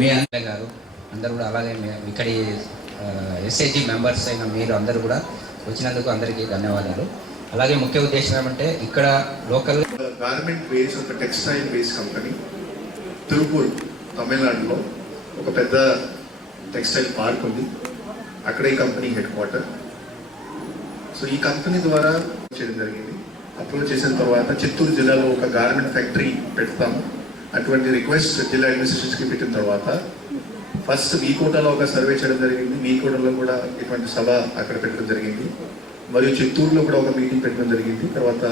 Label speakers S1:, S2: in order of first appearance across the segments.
S1: మీ అందరూ గారు అందరూ కూడా అలాగే ఇక్కడి ఎస్ఐజి మెంబర్స్ అయిన మీరు అందరూ కూడా వచ్చినందుకు అందరికీ ధన్యవాదాలు. అలాగే ముఖ్య ఉద్దేశం ఏమంటే ఇక్కడ లోకల్
S2: గార్మెంట్ బేస్ ఒక టెక్స్టైల్ బేస్ కంపెనీ తిరుపూర్ తమిళనాడులో ఒక పెద్ద టెక్స్టైల్ పార్క్ ఉంది. అక్కడ ఈ కంపెనీ హెడ్ క్వార్టర్ సో ఈ కంపెనీ ద్వారా చేయడం జరిగింది. అప్రోచ్ చేసిన తర్వాత చిత్తూరు జిల్లాలో ఒక గార్మెంట్ ఫ్యాక్టరీ పెడతాము అటువంటి రిక్వెస్ట్ జిల్లా అడ్మినిస్ట్రేషన్కి పెట్టిన తర్వాత ఫస్ట్ మీ కోటలో ఒక సర్వే చేయడం జరిగింది. మీ కోటలో కూడా ఇటువంటి సభ అక్కడ పెట్టడం జరిగింది. మరియు చిత్తూరులో కూడా ఒక మీటింగ్ పెట్టడం జరిగింది. తర్వాత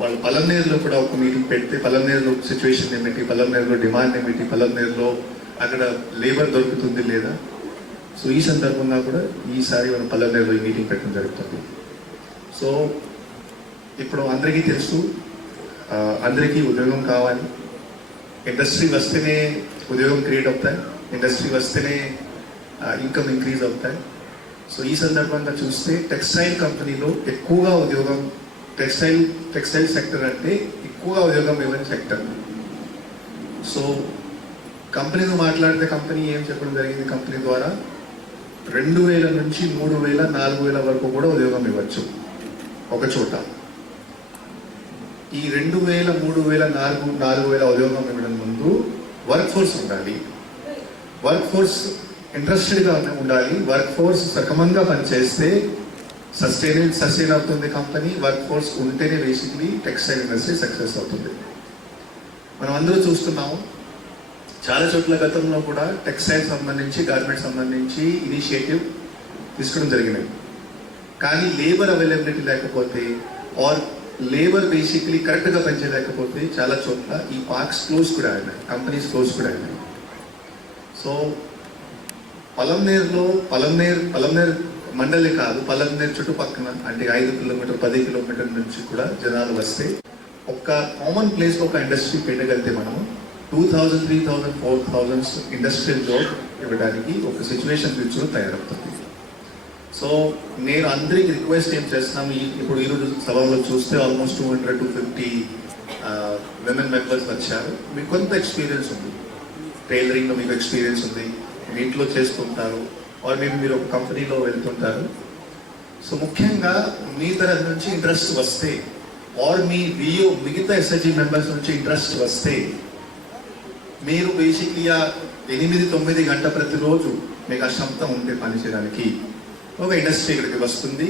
S2: వాళ్ళు పలంనేరులో కూడా ఒక మీటింగ్ పెడితే పలంనేరులో సిచ్యువేషన్ ఏమిటి? పలంనేరులో డిమాండ్ ఏమిటి? పలంనేరులో అక్కడ లేబర్ దొరుకుతుంది లేదా? సో ఈ సందర్భంగా కూడా ఈసారి మనం పల్లెనేరులో ఈ మీటింగ్ పెట్టడం జరుగుతుంది. సో ఇప్పుడు అందరికీ తెలుసు అందరికీ ఉద్యోగం కావాలి. ఇండస్ట్రీ వస్తేనే ఉద్యోగం క్రియేట్ అవుతాయి. ఇండస్ట్రీ వస్తేనే ఇన్కమ్ ఇంక్రీజ్ అవుతాయి. సో ఈ సందర్భంగా చూస్తే టెక్స్టైల్ కంపెనీలో ఎక్కువగా ఉద్యోగం టెక్స్టైల్ టెక్స్టైల్ సెక్టర్ అంటే ఎక్కువగా ఉద్యోగం ఇవ్వని సెక్టర్. సో కంపెనీతో మాట్లాడితే కంపెనీ ఏం చెప్పడం జరిగింది కంపెనీ ద్వారా? రెండు వేల నుంచి మూడు వేల నాలుగు వేల వరకు కూడా ఉద్యోగం ఇవ్వచ్చు. ఒక చోట. ఈ రెండు వేల మూడు వేల నాలుగు నాలుగు వేల ఉద్యోగం ఇవ్వడం ముందు వర్క్ ఫోర్స్ ఉండాలి. వర్క్ ఫోర్స్ ఇంట్రెస్టెడ్గా ఉండాలి. వర్క్ ఫోర్స్ సక్రమంగా పనిచేస్తే సస్టైన్ సస్టైన్ అవుతుంది కంపెనీ వర్క్ ఫోర్స్ ఉంటేనే బేసిక్లీ టెక్స్టైల్ ఇండస్ట్రీ సక్సెస్ అవుతుంది. మనం అందరూ చూస్తున్నాము. చాలా చోట్ల గతంలో కూడా టెక్స్టైల్ సంబంధించి గార్మెంట్ సంబంధించి ఇనిషియేటివ్ తీసుకోవడం జరిగినవి కానీ లేబర్ అవైలబిలిటీ లేకపోతే ఆర్ లేబర్ బేసిక్లీ కరెక్ట్గా పనిచేయలేకపోతే చాలా చోట్ల ఈ పార్క్స్ క్లోజ్ కూడా అయినాయి కంపెనీస్ క్లోజ్ కూడా అయినాయి. సో పలంనేరులో పలంనేర్ పలంనేర్ మండలి కాదు పలంనేరు చుట్టుపక్కన అంటే ఐదు కిలోమీటర్ పది కిలోమీటర్ నుంచి కూడా జనాలు వస్తే ఒక కామన్ ప్లేస్లో ఒక ఇండస్ట్రీ పెట్టగలిగితే మనము two thousand three thousand four thousands industrial job ఇవ్వడానికి ఒక సిచ్యువేషన్ ఫ్యూచర్ తయారవుతుంది సో నేను అందరికి రిక్వెస్ట్ ఏం చేస్తున్నాను ఇప్పుడు ఈరోజు సభలో చూస్తే almost two hundred two fifty women members వచ్చారు. మీకు కొంత ఎక్స్పీరియన్స్ ఉంది. టైలరింగ్లో మీకు ఎక్స్పీరియన్స్ ఉంది. మీరు ఇంట్లో చేసుకుంటారు. ఆర్ మేము మీరు ఒక కంపెనీలో వెళ్తుంటారు. సో ముఖ్యంగా మీ తరఫు నుంచి ఇంట్రెస్ట్ వస్తే ఆర్ మీ వియో మిగతా ఎస్ఐజీ మెంబర్స్ నుంచి ఇంట్రెస్ట్ వస్తే మీరు బేసిక్గా ఎనిమిది తొమ్మిది గంట ప్రతిరోజు మీకు ఆ ఉంటే పనిచేయడానికి ఒక ఇండస్ట్రీ ఇక్కడికి వస్తుంది.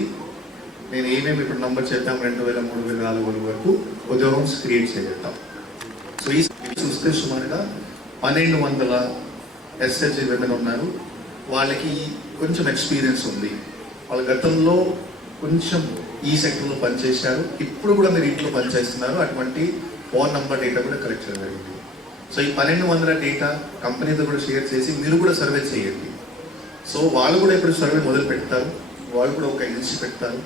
S2: నేను ఏమేమి ఇప్పుడు నంబర్ చేద్దాం? రెండు వేల మూడు వేల నాలుగు వేల వరకు ఉద్యోగం క్రియేట్ చేయగలుగుతాం సో ఈ చూస్తే సుమారుగా పన్నెండు వందల ఎస్హెచ్జి విమెన్ ఉన్నారు. వాళ్ళకి కొంచెం ఎక్స్పీరియన్స్ ఉంది. వాళ్ళ గతంలో కొంచెం ఈ సెక్టర్లో పనిచేశారు. ఇప్పుడు కూడా మీరు ఇంట్లో పనిచేస్తున్నారు. అటువంటి ఫోన్ నంబర్ డేటా కూడా కలెక్ట్ చేయడం జరిగింది. సో ఈ పన్నెండు వందల డేటా కంపెనీతో కూడా షేర్ చేసి మీరు కూడా సర్వే చేయండి. సో వాళ్ళు కూడా ఇప్పుడు సర్వే మొదలు పెడతారు? వాళ్ళు కూడా ఒక ఏజెన్సీ పెడతారు.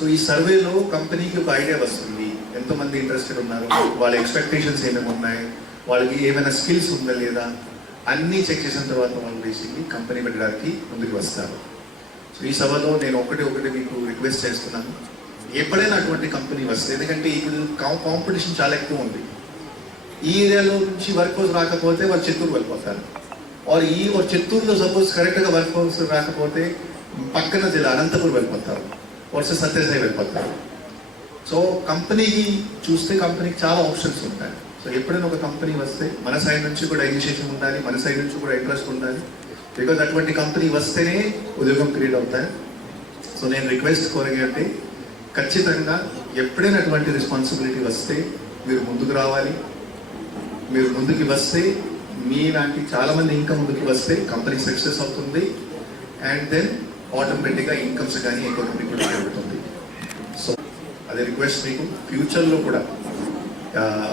S2: సో ఈ సర్వేలో కంపెనీకి ఒక ఐడియా వస్తుంది. ఎంతమంది ఇంట్రెస్టెడ్ ఉన్నారు? వాళ్ళ ఎక్స్పెక్టేషన్స్ ఏమేమి ఉన్నాయి? వాళ్ళకి ఏమైనా స్కిల్స్ ఉందా లేదా? అన్నీ చెక్ చేసిన తర్వాత వాళ్ళు బేసిక్లీ కంపెనీ పెట్టడానికి ముందుకు వస్తారు. సో ఈ సభలో నేను ఒకటి ఒకటి మీకు రిక్వెస్ట్ చేస్తున్నాను. ఎప్పుడైనా అటువంటి కంపెనీ వస్తే ఎందుకంటే ఇప్పుడు కాంపిటీషన్ చాలా ఎక్కువ ఉంది. ఈ ఏరియాలో నుంచి వర్క్ రాకపోతే వాళ్ళు చిత్తూరు వెళ్ళిపోతారు. ఆర్ ఈ చిత్తూరులో సపోజ్ కరెక్ట్గా వర్క్ రాకపోతే పక్కన జిల్లా అనంతపురం వెళ్ళిపోతారు వర్సెస్ సత్యసాయి వెళ్ళిపోతారు సో కంపెనీకి చూస్తే కంపెనీకి చాలా ఆప్షన్స్ ఉంటాయి సో ఎప్పుడైనా ఒక కంపెనీ వస్తే మన సైడ్ నుంచి కూడా ఇనిషియేషన్ ఉండాలి మన సైడ్ నుంచి కూడా ఇంట్రెస్ట్ ఉండాలి బికాజ్ అటువంటి కంపెనీ వస్తేనే ఉద్యోగం క్రియేట్ అవుతాయి సో నేను రిక్వెస్ట్ కోరగంటే ఖచ్చితంగా ఎప్పుడైనా అటువంటి రెస్పాన్సిబిలిటీ వస్తే మీరు ముందుకు రావాలి మీరు ముందుకు వస్తే మీలాంటి చాలా మంది ఇంకా ముందుకు వస్తే కంపెనీ సక్సెస్ అవుతుంది. అండ్ దెన్ ఆటోమేటిక్గా ఇన్కమ్స్ కానీ ఎకానమీ కూడా పెరుగుతుంది సో అదే రిక్వెస్ట్ మీకు. ఫ్యూచర్లో కూడా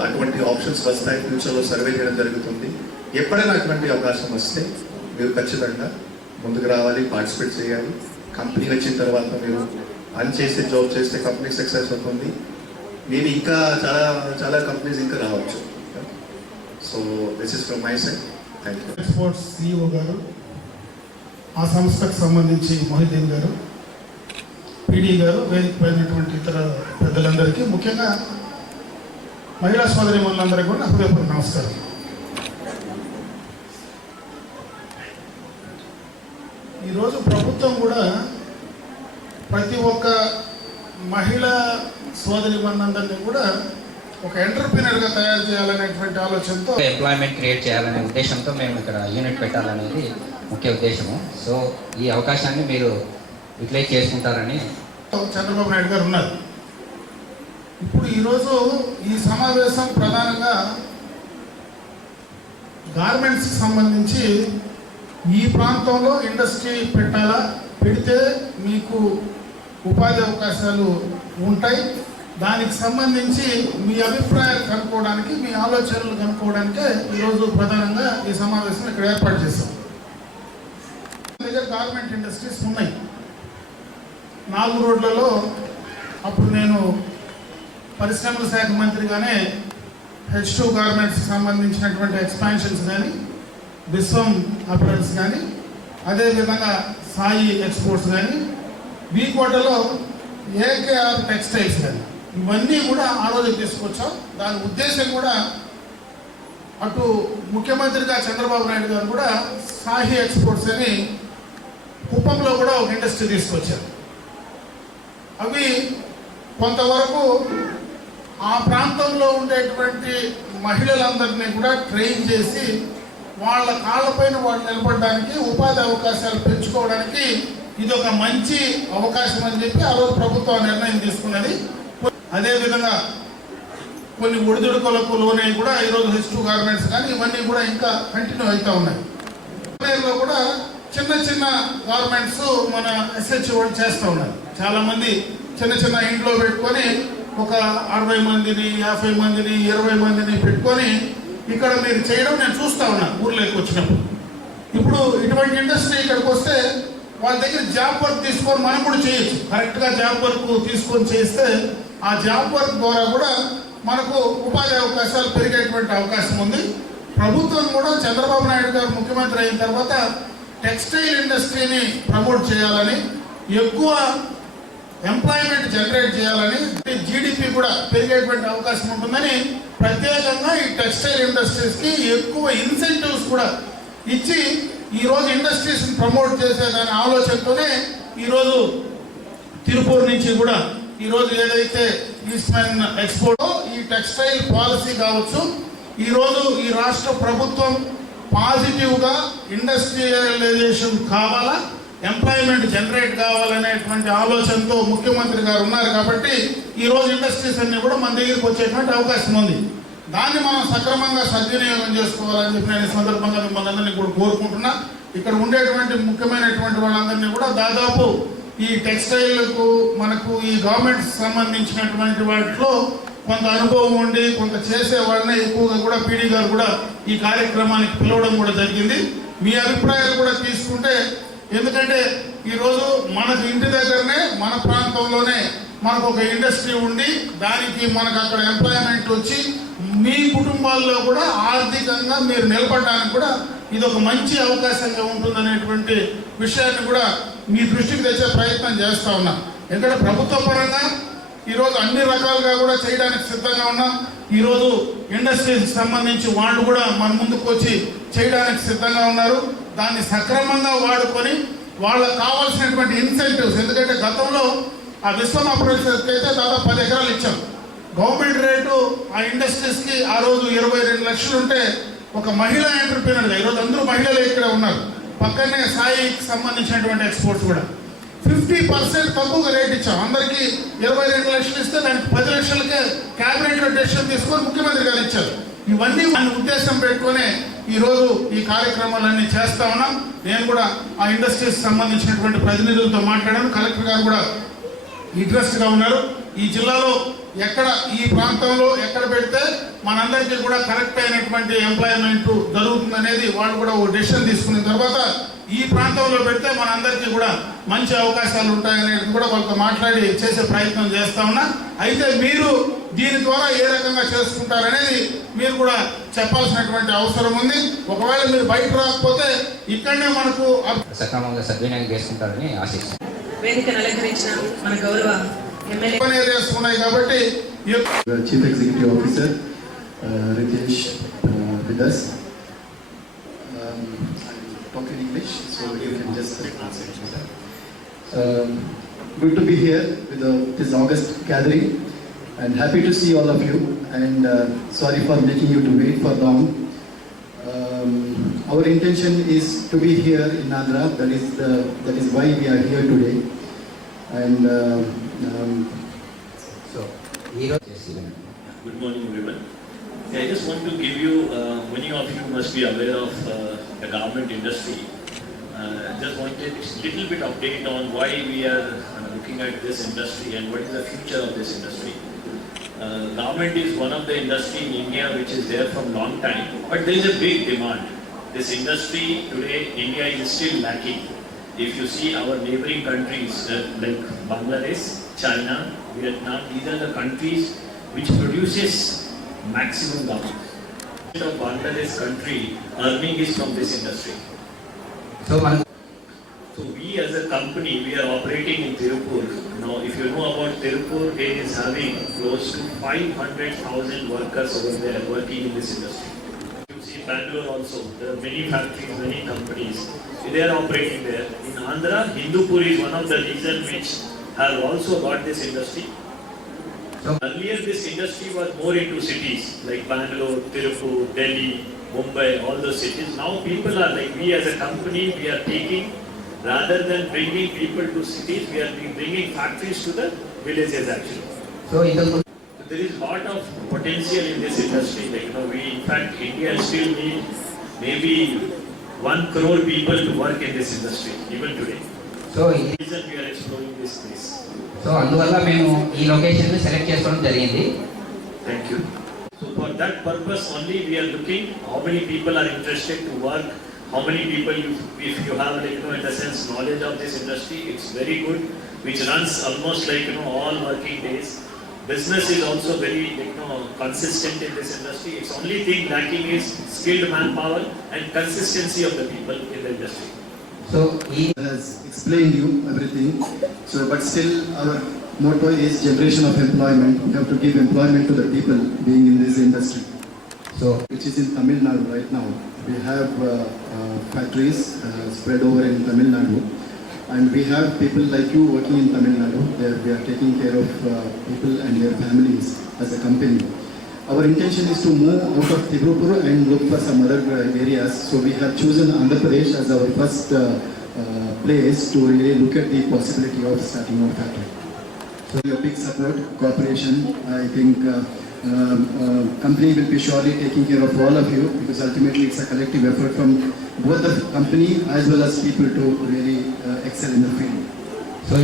S2: అటువంటి ఆప్షన్స్ వస్తాయి. ఫ్యూచర్లో సర్వే చేయడం జరుగుతుంది. ఎప్పుడైనా అటువంటి అవకాశం వస్తే మీరు ఖచ్చితంగా ముందుకు రావాలి పార్టిసిపేట్ చేయాలి. కంపెనీ వచ్చిన తర్వాత మీరు అన్ చేసే జాబ్ చేస్తే కంపెనీ సక్సెస్ అవుతుంది. నేను ఇంకా చాలా చాలా కంపెనీస్ ఇంకా రావచ్చు. So this is from my side thank you
S3: exports CEO garu. ఆ సంస్థకు సంబంధించి మొహిద్దీన్ గారు పీడీ గారు వేదిక ఇతర పెద్దలందరికీ ముఖ్యంగా మహిళా సోదరి మనులందరికీ కూడా నా హృదయపూర్వక నమస్కారం. ఈరోజు ప్రభుత్వం కూడా ప్రతి ఒక్క మహిళా సోదరి మనందరినీ కూడా ఒక ఎంటర్ప్రినర్గా తయారు చేయాలనేటువంటి ఆలోచనతో
S1: ఎంప్లాయ్మెంట్ క్రియేట్ చేయాలనే ఉద్దేశంతో మేము ఇక్కడ యూనిట్ పెట్టాలనేది ముఖ్య ఉద్దేశము. సో ఈ అవకాశాన్ని మీరు యూటిలైజ్ చేసుకుంటారని
S3: చంద్రబాబు నాయుడు గారు ఉన్నారు. ఇప్పుడు ఈరోజు ఈ సమావేశం ప్రధానంగా గార్మెంట్స్కి సంబంధించి ఈ ప్రాంతంలో ఇండస్ట్రీ పెట్టాలా? పెడితే మీకు ఉపాధి అవకాశాలు ఉంటాయి. దానికి సంబంధించి మీ అభిప్రాయాలు కనుక్కోవడానికి మీ ఆలోచనలు కనుక్కోవడానికే ఈరోజు ప్రధానంగా ఈ సమావేశం ఇక్కడ ఏర్పాటు చేశాం. దగ్గర గార్మెంట్ ఇండస్ట్రీస్ ఉన్నాయి. నాలుగు రోడ్లలో అప్పుడు నేను పరిశ్రమల శాఖ మంత్రిగానే హెచ్ టూ గార్మెంట్స్కి సంబంధించినటువంటి ఎక్స్పాన్షన్స్ కానీ విశ్వం అప్రెంట్స్ కానీ అదేవిధంగా సాయి ఎక్స్పోర్ట్స్ కానీ కోటలో ఏకేఆర్ టెక్స్టైల్స్ కానీ ఇవన్నీ కూడా ఆలోచన తీసుకొచ్చాం. దాని ఉద్దేశం కూడా అటు ముఖ్యమంత్రిగా చంద్రబాబు నాయుడు గారు కూడా సాహి ఎక్స్పోర్ట్స్ అని కుప్పంలో కూడా ఒక ఇండస్ట్రీ తీసుకొచ్చారు. అవి కొంతవరకు ఆ ప్రాంతంలో ఉండేటువంటి మహిళలందరినీ కూడా ట్రైన్ చేసి వాళ్ళ కాళ్ళపైన వాళ్ళు నిలబడడానికి ఉపాధి అవకాశాలు పెంచుకోవడానికి ఇది ఒక మంచి అవకాశం అని చెప్పి ఆ రోజు ప్రభుత్వం నిర్ణయం తీసుకున్నది. అదేవిధంగా కొన్ని ఒడిదుడుకులకు లోనై కూడా ఈరోజు హెచ్ టూ గార్మెంట్స్ కానీ ఇవన్నీ కూడా ఇంకా కంటిన్యూ అవుతూ ఉన్నాయి. లో కూడా చిన్న చిన్న గార్మెంట్స్ మన ఎస్హెచ్ వాళ్ళు చేస్తూ ఉన్నారు. చాలా మంది చిన్న చిన్న ఇంట్లో పెట్టుకొని ఒక అరవై మందిని యాభై మందిని ఇరవై మందిని పెట్టుకొని ఇక్కడ మీరు చేయడం నేను చూస్తా ఉన్నా ఊర్లోకి వచ్చినప్పుడు. ఇప్పుడు ఇటువంటి ఇండస్ట్రీ ఇక్కడికి వస్తే వాళ్ళ దగ్గర జాబ్ వర్క్ తీసుకొని మనం కూడా చేయొచ్చు. కరెక్ట్గా జాబ్ వర్క్ తీసుకొని చేస్తే ఆ జాబ్ వర్క్ ద్వారా కూడా మనకు ఉపాధి అవకాశాలు పెరిగేటువంటి అవకాశం ఉంది. ప్రభుత్వం కూడా చంద్రబాబు నాయుడు గారు ముఖ్యమంత్రి అయిన తర్వాత టెక్స్టైల్ ఇండస్ట్రీని ప్రమోట్ చేయాలని ఎక్కువ ఎంప్లాయ్మెంట్ జనరేట్ చేయాలని జీడిపి కూడా పెరిగేటువంటి అవకాశం ఉంటుందని ప్రత్యేకంగా ఈ టెక్స్టైల్ ఇండస్ట్రీస్కి ఎక్కువ ఇన్సెంటివ్స్ కూడా ఇచ్చి ఈరోజు ఇండస్ట్రీస్ని ప్రమోట్ చేసేదాని ఆలోచనతోనే ఈరోజు తిరుపూర్ నుంచి కూడా ఈరోజు ఏదైతే ఈస్ట్మెన్ ఎక్స్పోర్ట్ ఈ టెక్స్టైల్ పాలసీ కావచ్చు ఈరోజు ఈ రాష్ట్ర ప్రభుత్వం పాజిటివ్గా ఇండస్ట్రియలైజేషన్ కావాలా ఎంప్లాయ్మెంట్ జనరేట్ కావాలనేటువంటి ఆలోచనతో ముఖ్యమంత్రి గారు ఉన్నారు కాబట్టి ఈరోజు ఇండస్ట్రీస్ అన్ని కూడా మన దగ్గరికి వచ్చేటువంటి అవకాశం ఉంది. దాన్ని మనం సక్రమంగా సద్వినియోగం చేసుకోవాలని చెప్పి నేను ఈ సందర్భంగా మిమ్మల్ని అందరినీ కూడా కోరుకుంటున్నా. ఇక్కడ ఉండేటువంటి ముఖ్యమైనటువంటి వాళ్ళందరినీ కూడా దాదాపు ఈ టెక్స్టైల్కు మనకు ఈ గవర్నమెంట్ సంబంధించినటువంటి వాటిలో కొంత అనుభవం ఉండి కొంత చేసేవాడిని ఎక్కువగా కూడా పీడీ గారు కూడా ఈ కార్యక్రమానికి పిలవడం కూడా జరిగింది. మీ అభిప్రాయాలు కూడా తీసుకుంటే ఎందుకంటే ఈరోజు మనకు ఇంటి దగ్గరనే మన ప్రాంతంలోనే మనకు ఒక ఇండస్ట్రీ ఉండి దానికి మనకు అక్కడ ఎంప్లాయ్మెంట్ వచ్చి మీ కుటుంబాల్లో కూడా ఆర్థికంగా మీరు నిలబడడానికి కూడా ఇది ఒక మంచి అవకాశంగా ఉంటుందనేటువంటి విషయాన్ని కూడా మీ దృష్టికి తెచ్చే ప్రయత్నం చేస్తూ ఉన్నాం. ఎందుకంటే ప్రభుత్వ పరంగా ఈరోజు అన్ని రకాలుగా కూడా చేయడానికి సిద్ధంగా ఉన్నాం. ఈరోజు ఇండస్ట్రీకి సంబంధించి వాళ్ళు కూడా మన ముందుకు వచ్చి చేయడానికి సిద్ధంగా ఉన్నారు. దాన్ని సక్రమంగా వాడుకొని వాళ్ళకు కావాల్సినటువంటి ఇన్సెంటివ్స్ ఎందుకంటే గతంలో ఆ విశ్వమ అప్రోచర్స్కి అయితే దాదాపు పది ఎకరాలు ఇచ్చాం. గవర్నమెంట్ రేటు ఆ ఇండస్ట్రీస్కి ఆ రోజు ఇరవై రెండు లక్షలు ఉంటే ఒక మహిళా ఎంటర్ప్రీనర్గా ఈరోజు అందరూ మహిళలు ఇక్కడ ఉన్నారు. పక్కనే సాయికి సంబంధించినటువంటి ఎక్స్పోర్ట్స్ కూడా. ఫిఫ్టీ పర్సెంట్ తక్కువగా రేట్ ఇచ్చాం. అందరికీ ఇరవై రెండు లక్షలు ఇస్తే దానికి పది లక్షలకే క్యాబినెట్లో డెసిషన్ తీసుకొని ముఖ్యమంత్రి గారు ఇచ్చారు. ఇవన్నీ మన ఉద్దేశం పెట్టుకొని ఈరోజు ఈ కార్యక్రమాలన్నీ చేస్తా ఉన్నాం. నేను కూడా ఆ ఇండస్ట్రీస్ సంబంధించినటువంటి ప్రతినిధులతో మాట్లాడాను. కలెక్టర్ గారు కూడా ఇంట్రెస్ట్గా ఉన్నారు. ఈ జిల్లాలో ఎక్కడ ఈ ప్రాంతంలో ఎక్కడ పెడితే మనందరికీ కూడా కరెక్ట్ అయినటువంటి ఎంప్లాయ్మెంట్ జరుగుతుందనేది వాళ్ళు కూడా ఓ డెసిషన్ తీసుకున్న తర్వాత ఈ ప్రాంతంలో పెడితే మనందరికీ కూడా మంచి అవకాశాలు ఉంటాయనేది కూడా వాళ్ళతో మాట్లాడి చేసే ప్రయత్నం చేస్తా ఉన్నా. అయితే మీరు దీని ద్వారా ఏ రకంగా చేసుకుంటారనేది మీరు కూడా చెప్పాల్సినటువంటి అవసరం ఉంది. ఒకవేళ మీరు బయట రాకపోతే ఇక్కడనే మనకు
S1: సక్రమంగా సద్వినియోగం చేసుకుంటారని ఆశిస్తున్నాను.
S4: వేదికను అలంకరించిన మన గౌరవ
S3: ఏరియాస్ ఉన్నాయి కాబట్టి ఎక్కువ
S5: The Chief Executive Officer, uh, Ritesh, uh, with us. Um, I'll talk in English, so you can just translate. Um, Good to be here with the- this August gathering, and happy to see all of you, and uh, sorry for making you to wait for long. Um, Our intention is to be here in Andhra, that is the, that is why we are here today. And uh, um,
S1: so ఈరోజు చేసి
S6: Good morning, everyone. Yeah, I just want to give you, uh, many of you must be aware of uh, the garment industry. Uh, Just wanted a little bit update on why we are uh, looking at this industry and what is the future of this industry. Uh, Garment is one of the industry in India which is there from long time, but there is a big demand. This industry today, India is still lacking. If you see our neighboring countries uh, like Bangladesh, China, Vietnam, these are the countries which produces maximum garments. The Bangladesh country, earning is from this industry.
S1: So,
S6: so we as a company, we are operating in Tirupur. Now, if you know about Tirupur, it is having close to 500,000 workers over there working in this industry. You see Bangalore also, there are many factories, many companies. They are operating there. In Andhra, Hindupur is one of the reasons which have also got this industry. Earlier this industry was more into cities like Bangalore, Tirupur, Delhi, Mumbai, all those cities. Now people are like we as a company, we are taking rather than bringing people to cities, we are bringing factories to the villages actually. So there is lot of potential in this industry. Like you know, we in fact India still needs maybe one crore people to work in this industry even today. So we are exploring this place.
S1: So అందువల్ల మేము ఈ location select చేసుకోవడం జరిగింది
S6: Thank you. So for that purpose only, we are looking how many people are interested to work, how many people you, if you have like, you know, in the sense knowledge of this industry, it's very good, which runs almost like, you know, all working days. Business is also very, like, you know, consistent in this industry. Its only thing lacking is skilled manpower and consistency of the people in the industry.
S1: So he
S5: has explained you everything. So, but still our motto is generation of employment. We have to give employment to the people being in this industry.
S1: So,
S5: which is in Tamil Nadu right now. We have uh, uh, factories uh, spread over in Tamil Nadu. And we have people like you working in Tamil Nadu. There we are taking care of uh, people and their families as a company. Our intention is to move out of Tirupur and look for some other uh, areas. So we have chosen Andhra Pradesh as our first uh, uh, place to really look at the possibility of starting our factory. So your big support, cooperation, I think uh, um, uh, company will be surely taking care of all of you because ultimately it's a collective effort from both the company as well as people to really uh, excel in the field.
S1: So